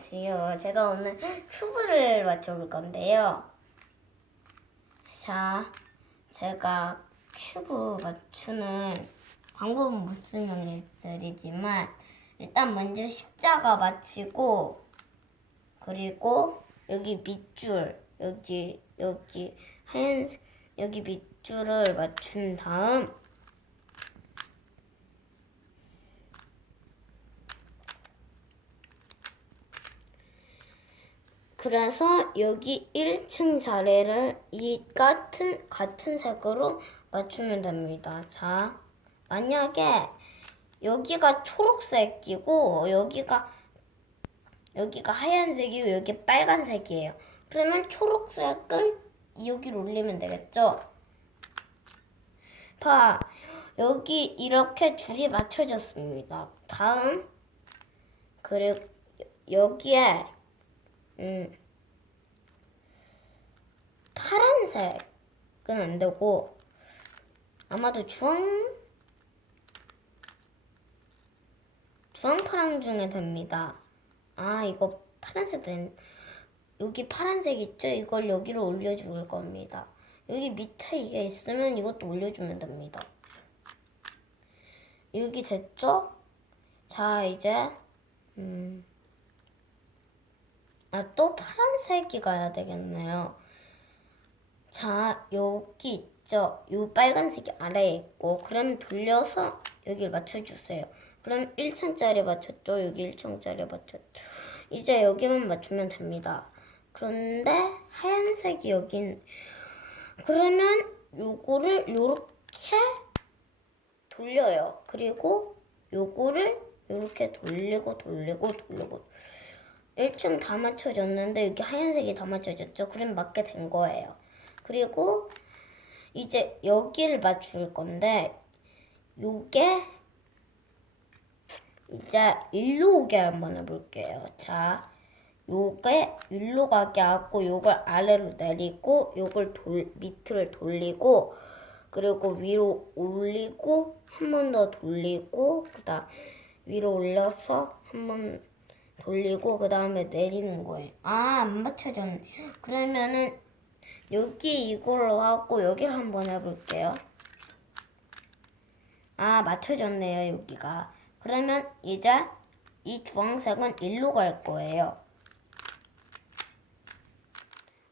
안녕하세요. 제가 오늘 큐브를 맞춰볼 건데요. 자, 제가 큐브 맞추는 방법은 못 설명해드리지만 일단 먼저 십자가 맞히고 그리고 여기 밑줄 여기 여기 하얀 여기 밑줄을 맞춘 다음 그래서 여기 1층 자리를 이 같은 같은 색으로 맞추면 됩니다. 자, 만약에 여기가 초록색이고 여기가 여기가 하얀색이고 여기 빨간색이에요. 그러면 초록색을 여기로 올리면 되겠죠? 봐, 여기 이렇게 줄이 맞춰졌습니다. 다음 그리고 여기에 음, 파란색은 안 되고 아마도 주황 주황 파랑 중에 됩니다. 아 이거 파란색 된 여기 파란색 있죠? 이걸 여기로 올려줄 겁니다. 여기 밑에 이게 있으면 이것도 올려주면 됩니다. 여기 됐죠? 자 이제 음. 아, 또 파란색이 가야 되겠네요. 자, 여기 있죠? 요 빨간색이 아래에 있고, 그럼 돌려서 여기를 맞춰주세요. 그럼 1층짜리 맞췄죠? 여기 1층짜리 맞췄죠? 이제 여기만 맞추면 됩니다. 그런데 하얀색이 여긴, 그러면 요거를 요렇게 돌려요. 그리고 요거를 요렇게 돌리고 돌리고 돌리고 1층 다 맞춰졌는데 여기 하얀색이 다 맞춰졌죠? 그럼 맞게 된 거예요. 그리고 이제 여기를 맞출 건데 요게 이제 일로 오게 한번 해볼게요. 자, 요게 일로 가게 하고 요걸 아래로 내리고 요걸 돌 밑을 돌리고 그리고 위로 올리고 한 번 더 돌리고 그다음 위로 올려서 한번 돌리고 그 다음에 내리는 거예요. 아, 안 맞춰졌네. 그러면은 여기 이걸로 하고 여기를 한번 해볼게요. 아, 맞춰졌네요, 여기가. 그러면 이제 이 주황색은 일로 갈 거예요.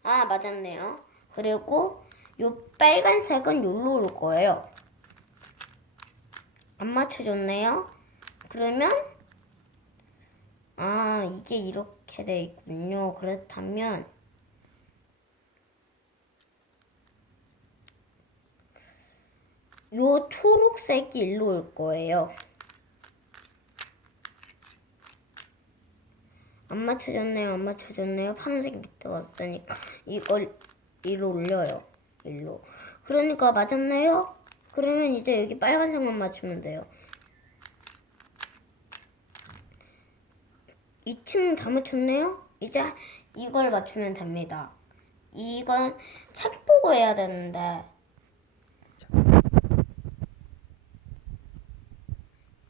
아, 맞았네요. 그리고 요 빨간색은 여기로 올 거예요. 안 맞춰졌네요. 그러면 아, 이게 이렇게 돼 있군요. 그렇다면 요 초록색이 일로 올 거예요. 안 맞춰졌네요. 안 맞춰졌네요. 파란색이 밑에 왔으니까 이걸 위로 올려요. 일로. 그러니까 맞았나요? 그러면 이제 여기 빨간색만 맞추면 돼요. 2층 다 맞췄네요? 이제 이걸 맞추면 됩니다. 이건 책 보고 해야 되는데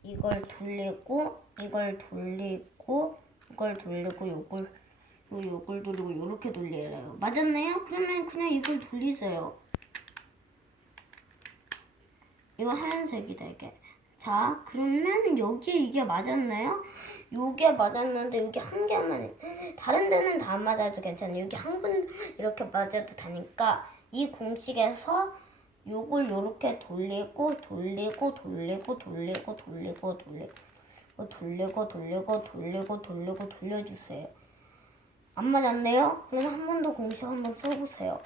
이걸 돌리고 이걸 돌리고 이걸 돌리고 요 요걸 돌리고 요렇게 돌리래요. 맞았나요? 그러면 그냥 이걸 돌리세요. 이거 하얀색이 되게. 자, 그러면 여기 이게 맞았나요? 요게 맞았는데 여기 한 개만 있- 다른 데는 다안 맞아도 괜찮아요. 여기 한 군 이렇게 맞아도 되니까 이 공식에서 요걸 요렇게 돌리고 돌리고 돌리고 돌리고 돌리고 돌리고 돌리고 돌리고 돌리고 돌리고 돌려주세요. 안 맞았네요? 그럼 한 번 더 공식 한번 써보세요.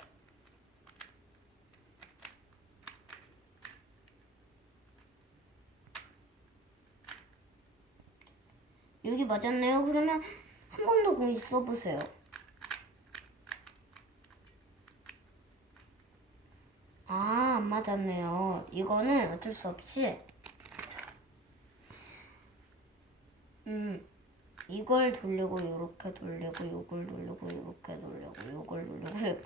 여기 맞았네요? 그러면 한 번 더 공식 써보세요. 아, 안 맞았네요. 이거는 어쩔 수 없이, 음, 이걸 돌리고, 요렇게 돌리고, 요걸 돌리고, 요렇게 돌리고, 요걸 돌리고,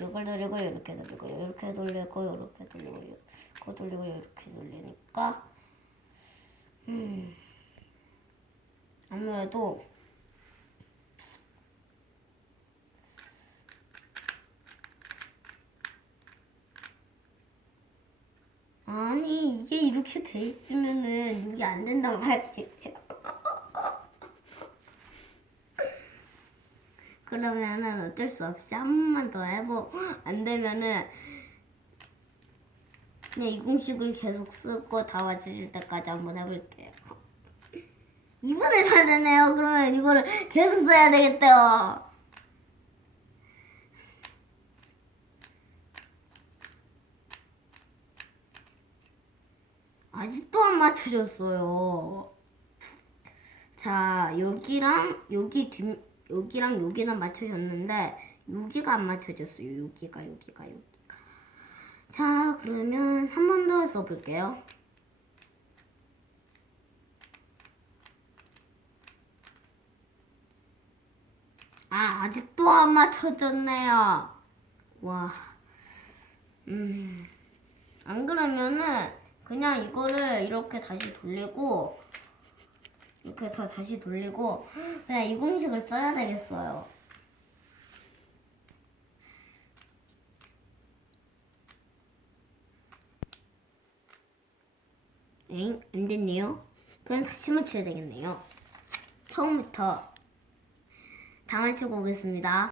요걸 돌리고, 요렇게 돌리고, 요렇게 돌리고, 요렇게 돌리고, 요거 돌리고, 요렇게 돌리니까, 음, 아무래도 아니 이게 이렇게 돼 있으면은 여기 안 된단 말이에요. 그러면은 어쩔 수 없이 한 번만 더 해보 안 되면은 그냥 이 공식을 계속 쓰고 다 와주실 때까지 한번 해볼게요. 이번에 잘 되네요. 그러면 이거를 계속 써야 되겠대요. 아직도 안 맞춰졌어요. 자, 여기랑 여기 뒷 여기랑 여기는 맞춰졌는데 여기가 안 맞춰졌어요. 여기가 여기가 여기가. 자, 그러면 한 번 더 써볼게요. 아, 아직도 안 맞춰졌네요. 와. 음. 안 그러면은 그냥 이거를 이렇게 다시 돌리고 이렇게 다 다시 돌리고 그냥 이 공식을 써야 되겠어요. 엥? 안 됐네요. 그럼 다시 맞춰야 되겠네요. 처음부터 다 맞춰보겠습니다.